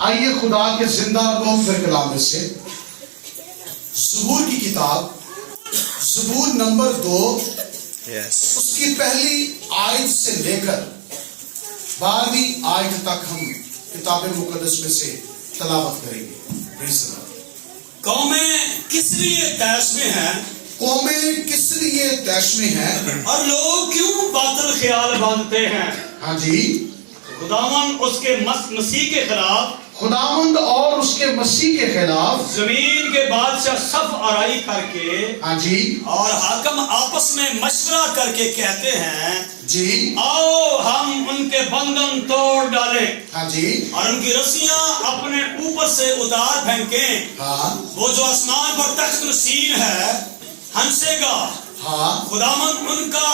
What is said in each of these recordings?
आइए खुदा के जिंदा और मुकद्दस कलाम में से ज़बूर की किताब ज़बूर नंबर 2 उसकी पहली आयत से लेकर 12वीं आयत तक हम किताब मुकद्दस में से तलावत करेंगे। कौमें किस लिए तैश में हैं? कौमें किस लिए तैश में हैं? और लोग क्यों बातिल ख्याल बांधते हैं? हाँ जी, खुदावंद उसके मसीह के खिलाफ, खुदावंद और उसके मसीह के खिलाफ जमीन के बादशाह सफ आराई करके, हाँ जी, और हाकम आपस में मशवरा करके कहते हैं जी, आओ हम उनके बंधन तोड़ डालें हाँ जी, और उनकी रस्सियां अपने ऊपर से उतार फेंकें। हाँ, वो जो आसमान पर तख्त नशीन है हंसेगा, हाँ, खुदावंद उनका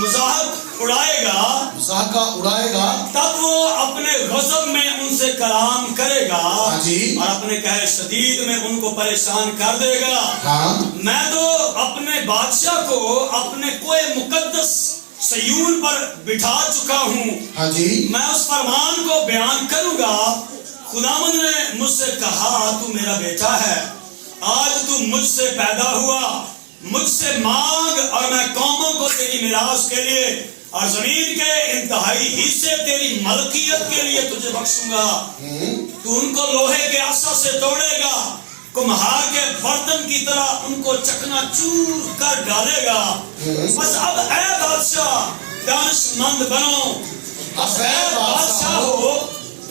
मजाक उड़ाएगा, मजाका उड़ाएगा, तब वो अपने गजब में उनसे कलाम करेगा हाँ जी, और अपने कहर शदीद में उनको परेशान कर देगा। हाँ, मैं तो अपने बादशाह को अपने कोई मुकद्दस सयून पर बिठा चुका हूँ, हाँ जी, मैं उस फरमान को बयान करूंगा। खुदावंद ने मुझसे कहा तू मेरा बेटा है, आज तू मुझसे पैदा हुआ, मुझसे मांग और मैं कौमों को तेरी मिरास के लिए और जमीन के इंतहाई हिस्से तेरी मलकियत के लिए तुझे बख्शूंगा। तू उनको लोहे के आसा से तोड़ेगा, कुम्हार के बर्तन की तरह उनको चकनाचूर कर डालेगा। बस अब ऐ बादशाह दानिशमंद बनो, बस ऐ बादशाह हो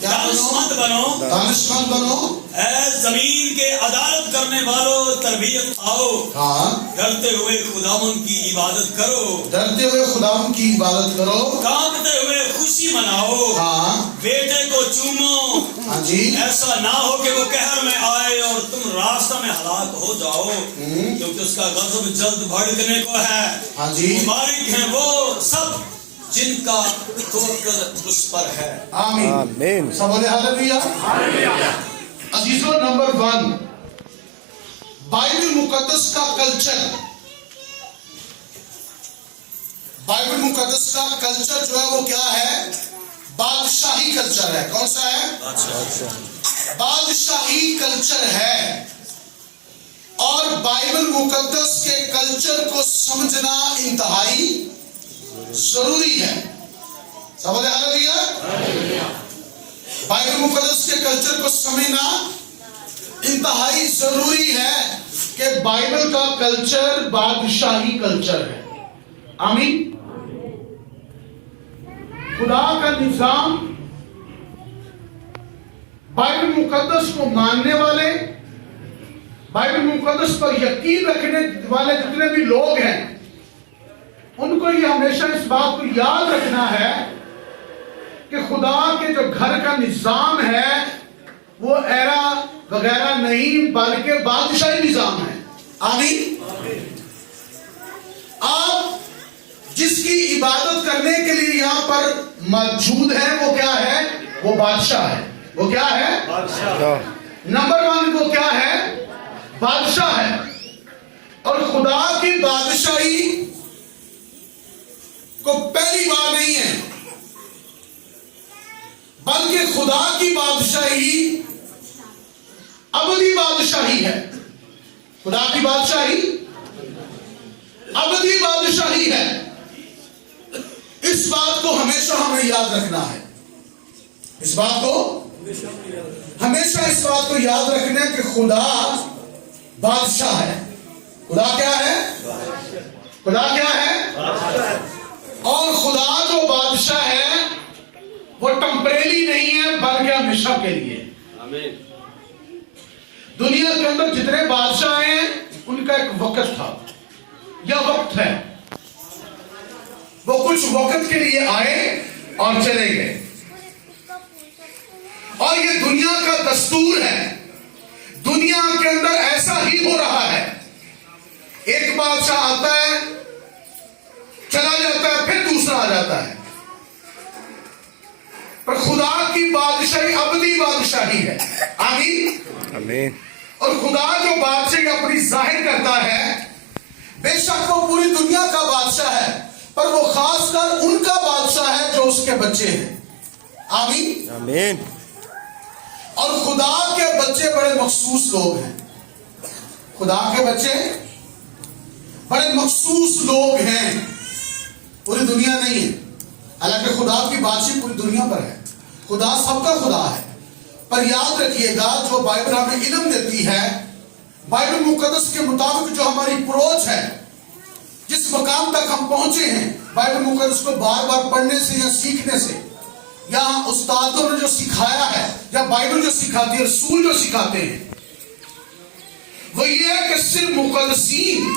दानिशमंद बनो, दानिशमंद बनो, ऐ जमीन के अदालत करने वालों तरबियत आओ, हाँ, डरते हुए खुदावंद की इबादत करो, डरते हुए खुदावंद की इबादत करो, कांपते हुए खुशी मनाओ, हाँ, बेटे को चूमो, हाँ जी, ऐसा ना हो कि वो कहर में आए और तुम रास्ता में हलाक हो जाओ, क्योंकि उसका गज़ब जल्द भड़कने को है। हाँ जी, मुबारक हैं वो सब जिनका तवक्कुल उस पर है। आमीन, आमीन। सब बोले हालेलुया। अजीजों, नंबर 1, बाइबल मुकद्दस का कल्चर, बाइबल मुकद्दस का कल्चर जो है वो क्या है? बादशाही कल्चर है। कौन सा है? बादशाही कल्चर है। और बाइबल मुकद्दस के कल्चर को समझना इंतहाई जरूरी है। सब बोले हालेलुया। बाइबल मुकद्दस के कल्चर को समझना इंतहाई जरूरी है कि बाइबल का कल्चर बादशाही कल्चर है। आमीन। खुदा का निजाम, बाइबल मुकद्दस को मानने वाले, बाइबल मुकद्दस पर यकीन रखने वाले जितने भी लोग हैं, उनको ये हमेशा इस बात को याद रखना है कि खुदा के जो घर का निजाम है वो एरा वगैरह नहीं बल्कि बादशाही निजाम है। आमीन। आप जिसकी इबादत करने के लिए यहाँ पर मौजूद है वो क्या है? वो बादशाह है। वो क्या है? बादशाह। नंबर 1 वो क्या है? बादशाह है। और खुदा की बादशाही को पहली बार नहीं है, बल्कि खुदा की बादशाही अबदी बादशाही है। खुदा की बादशाही अबदी बादशाही है। इस बात को हमेशा हमें याद रखना है। इस बात को हमेशा इस बात को याद रखना है कि खुदा बादशाह है। खुदा क्या है? खुदा क्या है? और खुदा जो बादशाह है वो टेम्परेरी नहीं है बल्कि हमेशा के लिए। आमीन। दुनिया के अंदर जितने बादशाह हैं उनका एक वक्त था या वक्त है, वो कुछ वक्त के लिए आए और चले गए। और ये दुनिया का दस्तूर है। दुनिया के अंदर ऐसा ही हो रहा है। एक बादशाह आता है, चला जाता है, फिर दूसरा आ जाता है। पर खुदा की बादशाही अबदी बादशाही है। आमीन। आमीन। और खुदा जो बादशाही अपनी जाहिर करता है, बेशक वो पूरी दुनिया का बादशाह है, पर वो खासकर उनका बादशाह है जो उसके बच्चे हैं। आमीन। आमीन। और खुदा के बच्चे बड़े मखसूस लोग हैं। खुदा के बच्चे बड़े मखसूस लोग हैं, पूरी दुनिया नहीं है। हालांकि खुदा की बातचीत पूरी दुनिया पर है, खुदा सबका खुदा है। पर याद रखिएगा, जो बाइबल हमें इल्म देती है, बाइबल मुकद्दस के मुताबिक जो हमारी अप्रोच है, जिस मकाम तक हम पहुंचे हैं बाइबल मुकद्दस को बार बार पढ़ने से या सीखने से, या उस्तादों ने जो सिखाया है, या बाइबल जो सिखाती है, रसूल जो सिखाते हैं, वो ये है कि सिर्फ मुकद्दसीन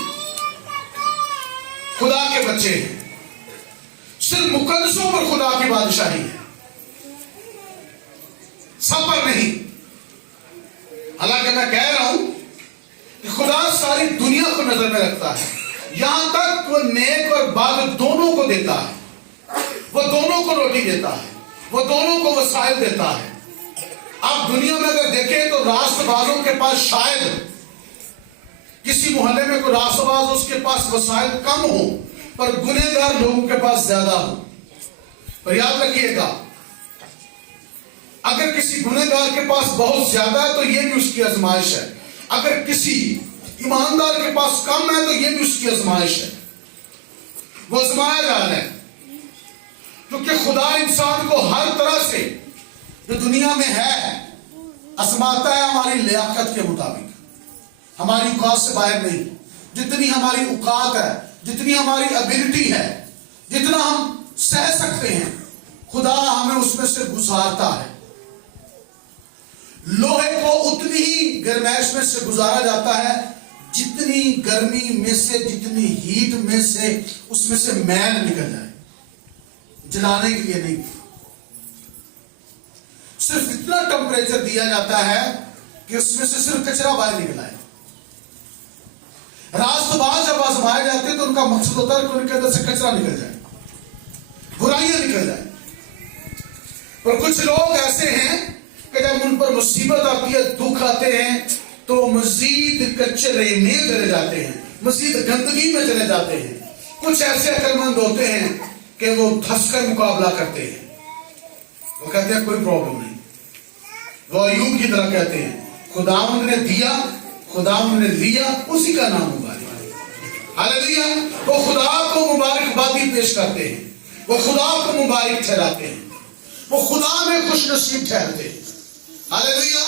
खुदा के बच्चे हैं। सिर्फ मुकद्दसों पर खुदा की बादशाही है, सब पर नहीं। हालांकि मैं कह रहा हूं कि खुदा सारी दुनिया को नजर में रखता है, यहां तक वो नेक और बद दोनों को देता है, वो दोनों को रोटी देता है, वो दोनों को वसाइल देता है। अब दुनिया में अगर देखें तो राष्ट्रवादों के पास शायद किसी मोहल्ले में कोई राष्ट्रवाद उसके पास वसाइल कम हो, पर गुनहगार लोगों के पास ज्यादा हो। पर याद रखिएगा, अगर किसी गुनहगार के पास बहुत ज्यादा है तो यह भी उसकी आजमाइश है, अगर किसी ईमानदार के पास कम है तो यह भी उसकी आजमाइश है, वो आजमाया जा रहा है। क्योंकि खुदा इंसान को हर तरह से जो दुनिया में है आजमाता है, हमारी लियाकत के मुताबिक, हमारी औकात से बाहर नहीं। जितनी हमारी औकात है, जितनी हमारी एबिलिटी है, जितना हम सह सकते हैं, खुदा हमें उसमें से गुजारता है। लोहे को उतनी ही गर्मैश में से गुजारा जाता है जितनी गर्मी में से, जितनी हीट में से उसमें से मैल निकल जाए, जलाने के लिए नहीं। सिर्फ इतना टेम्परेचर दिया जाता है कि उसमें से सिर्फ कचरा बाहर निकला है। राष्ट्रवाद जब आजमाए जाते हैं तो उनका मकसद होता है कि उनके अंदर से कचरा निकल जाए, बुराइयां निकल जाए। पर कुछ लोग ऐसे हैं कि जब उन पर मुसीबत आती है, दुख आते हैं, तो मजीद कचरे में चले जाते हैं, मजीद गंदगी में चले जाते हैं। कुछ ऐसे अक्लमंद होते हैं कि वो धंसकर मुकाबला करते हैं, वो कहते हैं कोई प्रॉब्लम नहीं। वो अय्यूब की तरह कहते हैं, खुदावंद ने दिया, खुदावंद ने लिया, उसी का नाम मुबारक। हालेलुया। वो खुदा को मुबारकबादी पेश करते हैं, वो खुदा को मुबारक ठहराते हैं, वो खुदा में खुश नसीब ठहरते हैं। हालेलुया।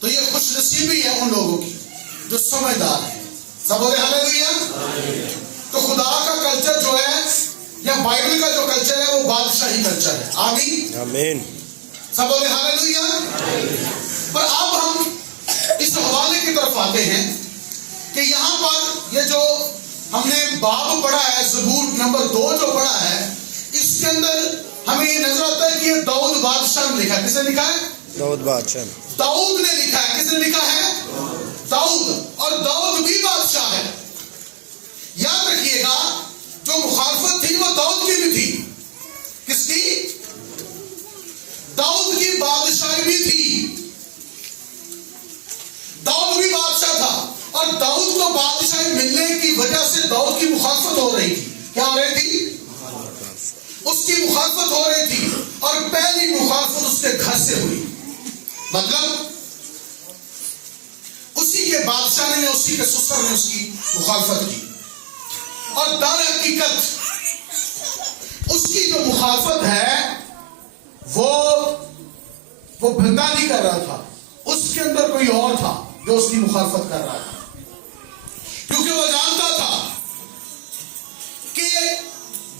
तो ये खुश नसीबी है उन लोगों की जो समझदार है। सब बोले हालेलुया। तो खुदा का कल्चर जो है, या बाइबल का जो कल्चर है, वो बादशाही कल्चर है। आमीन आमीन। सब बोले हालेलुया। पर अब हम इस हवाले की तरफ आते हैं कि यहां पर ये जो हमने बाब पढ़ा है, ज़बूर नंबर 2 जो पढ़ा है, इसके अंदर हमें ये नजर आता है कि ये दाऊद बादशाह ने लिखा है। किसने लिखा है? दाऊद बादशाह। दाऊद ने लिखा है। किसने लिखा है? दाऊद। और दाऊद भी बादशाह है। याद रखिएगा, जो मुखालफत थी वो दाऊद की भी थी। किसकी? दाऊद की बादशाही भी थी। दाऊद भी बादशाह था, और दाऊद को बादशाही मिलने की वजह से दाऊद की मुखालफत हो रही थी। क्या हो रही थी? उसकी मुखालफत हो रही थी, और पहली मुखालफत उसके घर से हुई। मतलब उसी के बादशाह ने, उसी के ससुर ने उसकी मुखालफत की। और दर हकीकत उसकी जो मुखालफत है वो बंदा नहीं कर रहा था, उसके अंदर कोई और था जो उसकी मुखालफत कर रहा था। क्योंकि वो जानता था कि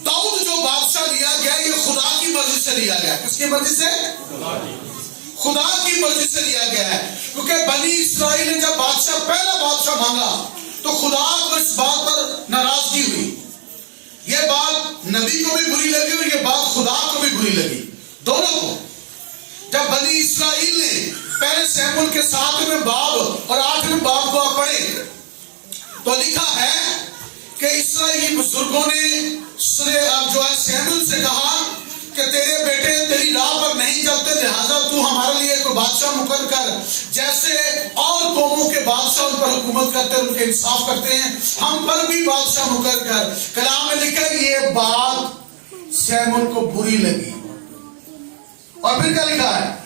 दाऊद जो बादशाह लिया गया, ये खुदा की मर्जी से लिया गया। किसकी मर्जी से? खुदा की मर्जी से लिया गया है। क्योंकि बनी इस्राइल ने जब पहला बादशाह मांगा तो खुदा को इस बात पर नाराजगी हुई। ये बात नबी को भी बुरी लगी और ये बात खुदा को भी बुरी लगी, दोनों को। जब बनी इस्राइल ने पहले सैमुएल के 7वें बाब और 8वें बाब को आप पढ़े तो लिखा है कि इस्राएली बुजुर्गों ने जो है सैमुएल से कहा कि तेरे बेटे तेरी राह पर नहीं चलते, लिहाजा तू हमारे लिए कोई बादशाह मुकर्रर कर, जैसे और कौमों के बादशाह उन पर हुकूमत करते हैं, उनके इंसाफ करते हैं, हम पर भी बादशाह मुकर्रर कर। कलाम में लिखा ये बात सैमुएल को बुरी लगी। और फिर क्या लिखा है?